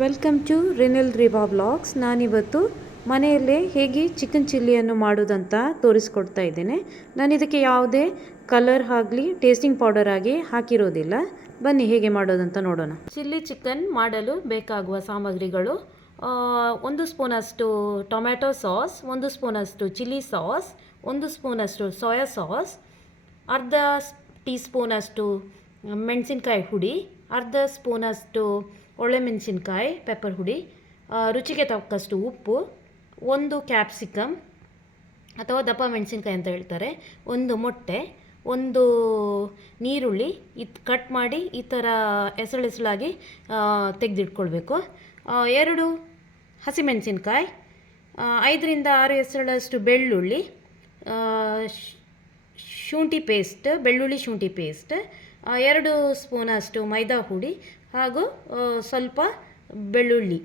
Welcome to Rinil Riva blogs. ನಾನಿವತ್ತು ಮನೆಯಲ್ಲೇ ಹೇಗೆ ಚಿಕನ್ ಚಿಲ್ಲಿಯನ್ನು ಮಾಡೋದಂತ ತೋರಿಸ್ಕೊಡ್ತಾ ಇದ್ದೇನೆ. ನಾನು ಇದಕ್ಕೆ ಯಾವುದೇ ಕಲರ್ ಆಗಲಿ ಟೇಸ್ಟಿಂಗ್ ಪೌಡರ್ ಆಗಿ ಹಾಕಿರೋದಿಲ್ಲ. ಬನ್ನಿ ಹೇಗೆ ಮಾಡೋದಂತ ನೋಡೋಣ. ಚಿಲ್ಲಿ ಚಿಕನ್ ಮಾಡಲು ಬೇಕಾಗುವ ಸಾಮಗ್ರಿಗಳು: 1 ಸ್ಪೂನಷ್ಟು ಟೊಮ್ಯಾಟೊ ಸಾಸ್, 1 ಸ್ಪೂನಷ್ಟು ಚಿಲ್ಲಿ ಸಾಸ್, 1 ಸ್ಪೂನಷ್ಟು ಸೋಯಾ ಸಾಸ್, ಅರ್ಧ ಟೀ ಸ್ಪೂನಷ್ಟು ಮೆಣಸಿನ್ಕಾಯಿ ಹುಡಿ, ಅರ್ಧ ಸ್ಪೂನಷ್ಟು ಒಳ್ಳೆಮೆಣಸಿನ್ಕಾಯಿ ಪೆಪ್ಪರ್ ಹುಡಿ, ರುಚಿಗೆ ತಕ್ಕಷ್ಟು ಉಪ್ಪು, 1 ಕ್ಯಾಪ್ಸಿಕಮ್ ಅಥವಾ ದಪ್ಪ ಮೆಣಸಿನ್ಕಾಯಿ ಅಂತ ಹೇಳ್ತಾರೆ, 1 ಮೊಟ್ಟೆ, 1 ನೀರುಳ್ಳಿ ಕಟ್ ಮಾಡಿ ಈ ಥರ ಎಸಳೆಸಲಾಗಿ ತೆಗೆದಿಟ್ಕೊಳ್ಬೇಕು, 2 ಹಸಿಮೆಣಸಿನ್ಕಾಯಿ, 5 ರಿಂದ 6 ಎಸಳಷ್ಟು ಬೆಳ್ಳುಳ್ಳಿ, ಶುಂಠಿ ಪೇಸ್ಟ್, ಬೆಳ್ಳುಳ್ಳಿ ಶುಂಠಿ ಪೇಸ್ಟ್, 2 ಸ್ಪೂನಷ್ಟು ಮೈದಾ ಹುಡಿ ಹಾಗೂ ಸ್ವಲ್ಪ ಬೆಳ್ಳುಳ್ಳಿ.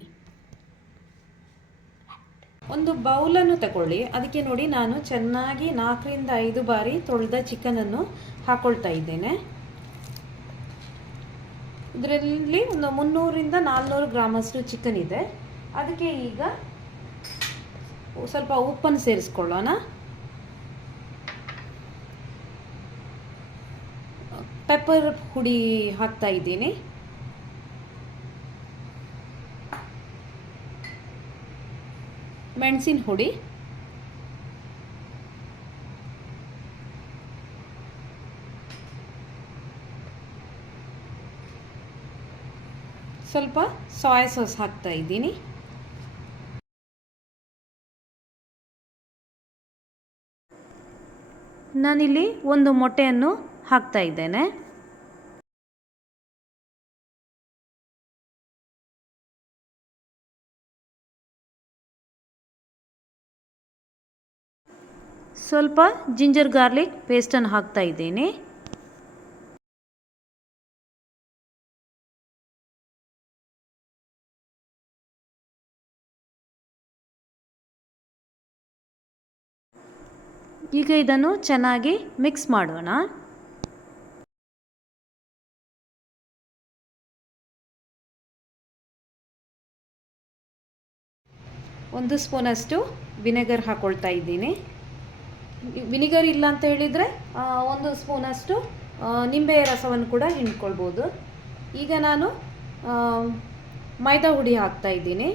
ಒಂದು ಬೌಲನ್ನು ತಗೊಳ್ಳಿ. ಅದಕ್ಕೆ ನೋಡಿ, ನಾನು ಚೆನ್ನಾಗಿ 4 ರಿಂದ 5 ಬಾರಿ ತೊಳೆದ ಚಿಕನನ್ನು ಹಾಕೊಳ್ತಾ ಇದ್ದೇನೆ. ಇದರಲ್ಲಿ ಒಂದು 300 ರಿಂದ 400 ಗ್ರಾಮಷ್ಟು ಚಿಕನ್ ಇದೆ. ಅದಕ್ಕೆ ಈಗ ಸ್ವಲ್ಪ ಉಪ್ಪನ್ನು ಸೇರಿಸ್ಕೊಳ್ಳೋಣ. ಪೆಪ್ಪರ್ ಹುಡಿ ಹಾಕ್ತಾ ಇದ್ದೀನಿ. ಮೆಣಸಿನ ಹುಡಿ, ಸ್ವಲ್ಪ ಸೋಯಾ ಸಾಸ್ ಹಾಕ್ತಾ ಇದ್ದೀನಿ. ನಾನಿಲ್ಲಿ 1 ಮೊಟ್ಟೆಯನ್ನು ಹಾಕ್ತಾ ಇದ್ದೇನೆ. ಸ್ವಲ್ಪ ಜಿಂಜರ್ ಗಾರ್ಲಿಕ್ ಪೇಸ್ಟನ್ನು ಹಾಕ್ತಾ ಇದ್ದೀನಿ. ಈಗ ಇದನ್ನು ಚೆನ್ನಾಗಿ ಮಿಕ್ಸ್ ಮಾಡೋಣ. ಒಂದು ಸ್ಪೂನಷ್ಟು ವಿನೆಗರ್ ಹಾಕ್ಕೊಳ್ತಾ ಇದ್ದೀನಿ. ವಿನಿಗರ್ ಇಲ್ಲ ಅಂತ ಹೇಳಿದರೆ 1 ಸ್ಪೂನಷ್ಟು ನಿಂಬೆಯ ರಸವನ್ನು ಕೂಡ ಹಿಂಡ್ಕೊಳ್ಬೋದು. ಈಗ ನಾನು ಮೈದಾ ಹುಡಿ ಹಾಕ್ತಾ ಇದ್ದೀನಿ.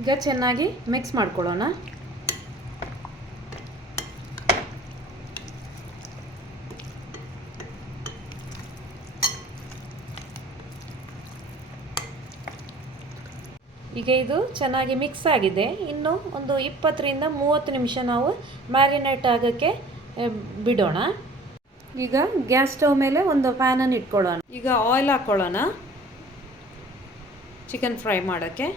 ಈಗ ಚೆನ್ನಾಗಿ ಮಿಕ್ಸ್ ಮಾಡ್ಕೊಳ್ಳೋಣ. ಈಗ ಇದು ಚೆನ್ನಾಗಿ ಮಿಕ್ಸ್ ಆಗಿದೆ. ಇನ್ನು ಒಂದು 20 ರಿಂದ 30 ನಿಮಿಷ ನಾವು ಮ್ಯಾರಿನೇಟ್ ಆಗೋಕ್ಕೆ ಬಿಡೋಣ. ಈಗ ಗ್ಯಾಸ್ ಸ್ಟವ್ ಮೇಲೆ ಒಂದು ಪ್ಯಾನನ್ನು ಇಟ್ಕೊಳ್ಳೋಣ. ಈಗ ಆಯಿಲ್ ಹಾಕ್ಕೊಳ್ಳೋಣ ಚಿಕನ್ ಫ್ರೈ ಮಾಡೋಕ್ಕೆ.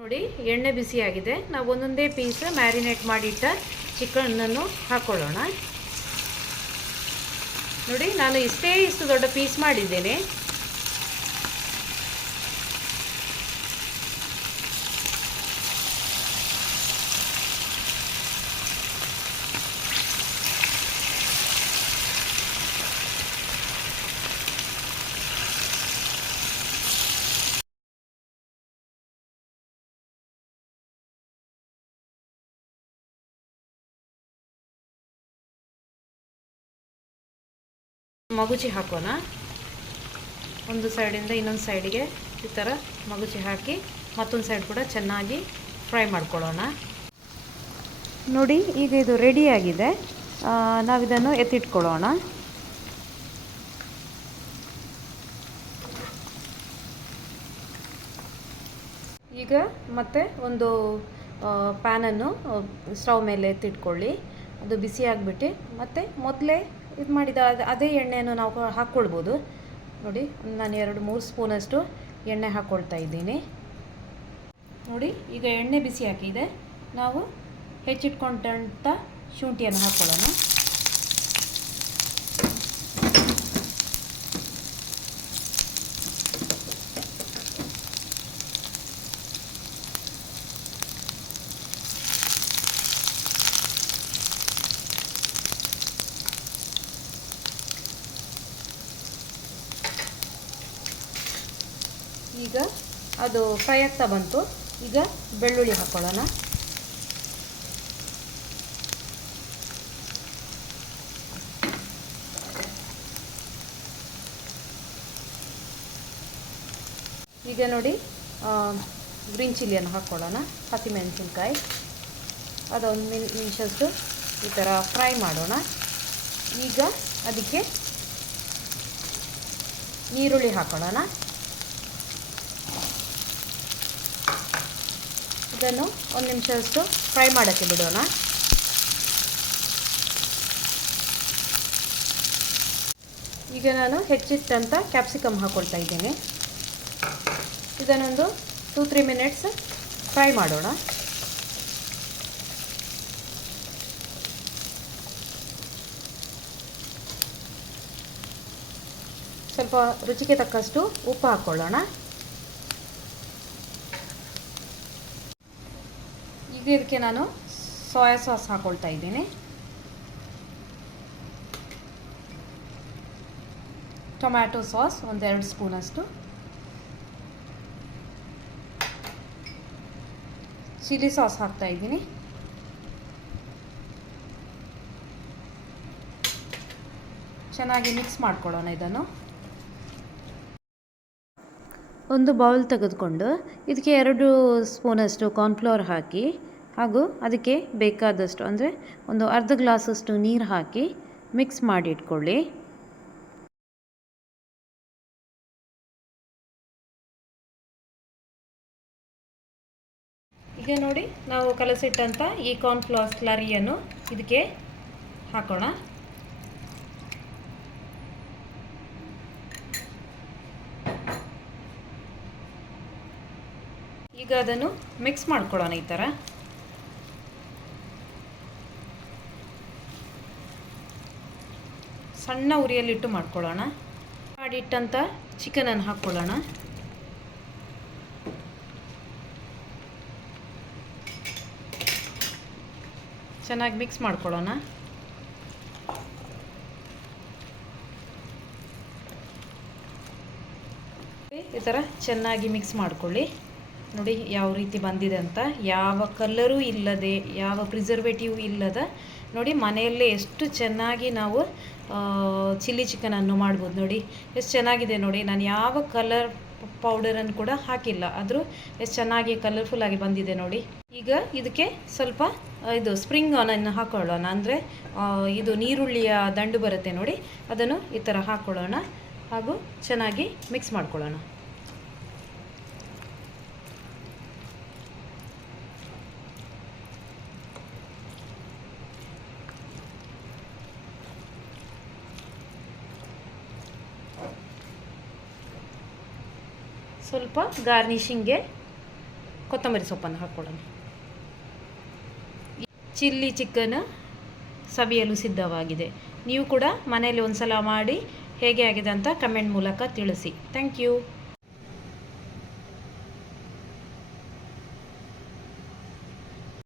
ನೋಡಿ, ಎಣ್ಣೆ ಬಿಸಿಯಾಗಿದೆ. ನಾವು ಒಂದೊಂದೇ ಪೀಸ್ ಮ್ಯಾರಿನೇಟ್ ಮಾಡಿಟ್ಟ ಚಿಕನನ್ನು ಹಾಕ್ಕೊಳ್ಳೋಣ. ನೋಡಿ, ನಾನು ಇಷ್ಟು ದೊಡ್ಡ ಪೀಸ್ ಮಾಡಿದ್ದೇನೆ. ಮಗುಚಿ ಹಾಕೋಣ. ಒಂದು ಸೈಡಿಂದ ಇನ್ನೊಂದು ಸೈಡಿಗೆ ಈ ಥರ ಮಗುಚಿ ಹಾಕಿ ಮತ್ತೊಂದು ಸೈಡ್ ಕೂಡ ಚೆನ್ನಾಗಿ ಫ್ರೈ ಮಾಡ್ಕೊಳ್ಳೋಣ. ನೋಡಿ, ಈಗ ಇದು ರೆಡಿಯಾಗಿದೆ. ನಾವಿದನ್ನು ಎತ್ತಿಟ್ಕೊಳ್ಳೋಣ. ಈಗ ಮತ್ತೆ ಒಂದು ಪ್ಯಾನನ್ನು ಸ್ಟವ್ ಮೇಲೆ ಎತ್ತಿಟ್ಕೊಳ್ಳಿ. ಅದು ಬಿಸಿ ಆಗಿಬಿಟ್ಟು ಮತ್ತೆ ಮೊದಲೇ ಇದು ಮಾಡಿದ ಅದೇ ಎಣ್ಣೆಯನ್ನು ನಾವು ಹಾಕ್ಕೊಳ್ಬೋದು. ನೋಡಿ, ನಾನು 2-3 ಸ್ಪೂನಷ್ಟು ಎಣ್ಣೆ ಹಾಕ್ಕೊಳ್ತಾ ಇದ್ದೀನಿ. ನೋಡಿ, ಈಗ ಎಣ್ಣೆ ಬಿಸಿ ಹಾಕಿದೆ. ನಾವು ಹೆಚ್ಚಿಟ್ಕೊಂಡಂಥ ಶುಂಠಿಯನ್ನು ಹಾಕ್ಕೊಳ್ಳೋಣ. ಈಗ ಅದು ಫ್ರೈ ಆಗ್ತಾ ಬಂತು. ಈಗ ಬೆಳ್ಳುಳ್ಳಿ ಹಾಕ್ಕೊಳ್ಳೋಣ. ಈಗ ನೋಡಿ ಗ್ರೀನ್ ಚಿಲ್ಲಿಯನ್ನು ಹಾಕ್ಕೊಳ್ಳೋಣ, ಹಸಿಮೆಣಸಿನ್ಕಾಯಿ. ಅದೊಂದು ನಿಮಿಷಷ್ಟು ಈ ಥರ ಫ್ರೈ ಮಾಡೋಣ. ಈಗ ಅದಕ್ಕೆ ಈರುಳ್ಳಿ ಹಾಕ್ಕೊಳ್ಳೋಣ. ಇದನ್ನು ಒಂದು ನಿಮಿಷದಷ್ಟು ಫ್ರೈ ಮಾಡೋಕ್ಕೆ ಬಿಡೋಣ. ಈಗ ನಾನು ಹೆಚ್ಚಿಟ್ಟಂಥ ಕ್ಯಾಪ್ಸಿಕಮ್ ಹಾಕ್ಕೊಳ್ತಾ ಇದ್ದೇನೆ. ಇದನ್ನೊಂದು 2-3 ಮಿನಿಟ್ಸ್ ಫ್ರೈ ಮಾಡೋಣ. ಸ್ವಲ್ಪ ರುಚಿಗೆ ತಕ್ಕಷ್ಟು ಉಪ್ಪು ಹಾಕ್ಕೊಳ್ಳೋಣ. ಈಗ ಇದಕ್ಕೆ ನಾನು ಸೋಯಾ ಸಾಸ್ ಹಾಕ್ಕೊಳ್ತಾ ಇದ್ದೀನಿ. ಟೊಮ್ಯಾಟೊ ಸಾಸ್ ಒಂದು 2 ಸ್ಪೂನಷ್ಟು, ಚಿಲ್ಲಿ ಸಾಸ್ ಹಾಕ್ತಾ ಇದ್ದೀನಿ. ಚೆನ್ನಾಗಿ ಮಿಕ್ಸ್ ಮಾಡ್ಕೊಳ್ಳೋಣ. ಇದನ್ನು ಒಂದು ಬೌಲ್ ತೆಗೆದುಕೊಂಡು ಇದಕ್ಕೆ 2 ಸ್ಪೂನಷ್ಟು ಕಾರ್ನ್ಫ್ಲವರ್ ಹಾಕಿ ಹಾಗೂ ಅದಕ್ಕೆ ಬೇಕಾದಷ್ಟು ಅಂದರೆ ಒಂದು ಅರ್ಧ ಗ್ಲಾಸಷ್ಟು ನೀರು ಹಾಕಿ ಮಿಕ್ಸ್ ಮಾಡಿ ಇಟ್ಕೊಳ್ಳಿ. ಈಗ ನೋಡಿ ನಾವು ಕಲಸಿಟ್ಟಂಥ ಈ ಕಾರ್ನ್ಫ್ಲವರ್ ಸ್ಲರಿಯನ್ನು ಇದಕ್ಕೆ ಹಾಕೋಣ. ಈಗ ಅದನ್ನು ಮಿಕ್ಸ್ ಮಾಡ್ಕೊಳ್ಳೋಣ. ಈ ಥರ ಸಣ್ಣ ಉರಿಯಲ್ಲಿಟ್ಟು ಮಾಡ್ಕೊಳ್ಳೋಣ. ಮಾಡಿಟ್ಟಂಥ ಚಿಕನನ್ನು ಹಾಕ್ಕೊಳ್ಳೋಣ. ಚೆನ್ನಾಗಿ ಮಿಕ್ಸ್ ಮಾಡ್ಕೊಳ್ಳೋಣ. ಈ ಥರ ಚೆನ್ನಾಗಿ ಮಿಕ್ಸ್ ಮಾಡ್ಕೊಳ್ಳಿ. ನೋಡಿ ಯಾವ ರೀತಿ ಬಂದಿದೆ ಅಂತ. ಯಾವ ಕಲರೂ ಇಲ್ಲದೆ, ಯಾವ ಪ್ರಿಸರ್ವೇಟಿವ್ ಇಲ್ಲದ ನೋಡಿ ಮನೆಯಲ್ಲೇ ಎಷ್ಟು ಚೆನ್ನಾಗಿ ನಾವು ಚಿಲ್ಲಿ ಚಿಕನನ್ನು ಮಾಡ್ಬೋದು. ನೋಡಿ ಎಷ್ಟು ಚೆನ್ನಾಗಿದೆ. ನೋಡಿ ನಾನು ಯಾವ ಕಲರ್ ಪೌಡರನ್ನು ಕೂಡ ಹಾಕಿಲ್ಲ, ಆದರೂ ಎಷ್ಟು ಚೆನ್ನಾಗಿ ಕಲರ್ಫುಲ್ಲಾಗಿ ಬಂದಿದೆ ನೋಡಿ. ಈಗ ಇದಕ್ಕೆ ಸ್ವಲ್ಪ ಇದು ಸ್ಪ್ರಿಂಗ್ ಆನಿಯನ್ ಹಾಕ್ಕೊಳ್ಳೋಣ. ಅಂದರೆ ಇದು ನೀರುಳ್ಳಿಯ ದಂಡು ಬರುತ್ತೆ ನೋಡಿ, ಅದನ್ನು ಈ ಥರ ಹಾಕ್ಕೊಳ್ಳೋಣ ಹಾಗೂ ಚೆನ್ನಾಗಿ ಮಿಕ್ಸ್ ಮಾಡ್ಕೊಳ್ಳೋಣ. ಸ್ವಲ್ಪ ಗಾರ್ನಿಷಿಂಗ್ಗೆ ಕೊತ್ತಂಬರಿ ಸೊಪ್ಪನ್ನು ಹಾಕ್ಕೊಳ್ಳೋಣ. ಚಿಲ್ಲಿ ಚಿಕನ್ ಸವಿಯಲು ಸಿದ್ಧವಾಗಿದೆ. ನೀವು ಕೂಡ ಮನೆಯಲ್ಲಿ ಒಂದು ಸಲ ಮಾಡಿ ಹೇಗೆ ಆಗಿದೆ ಅಂತ ಕಮೆಂಟ್ ಮೂಲಕ ತಿಳಿಸಿ. Thank you.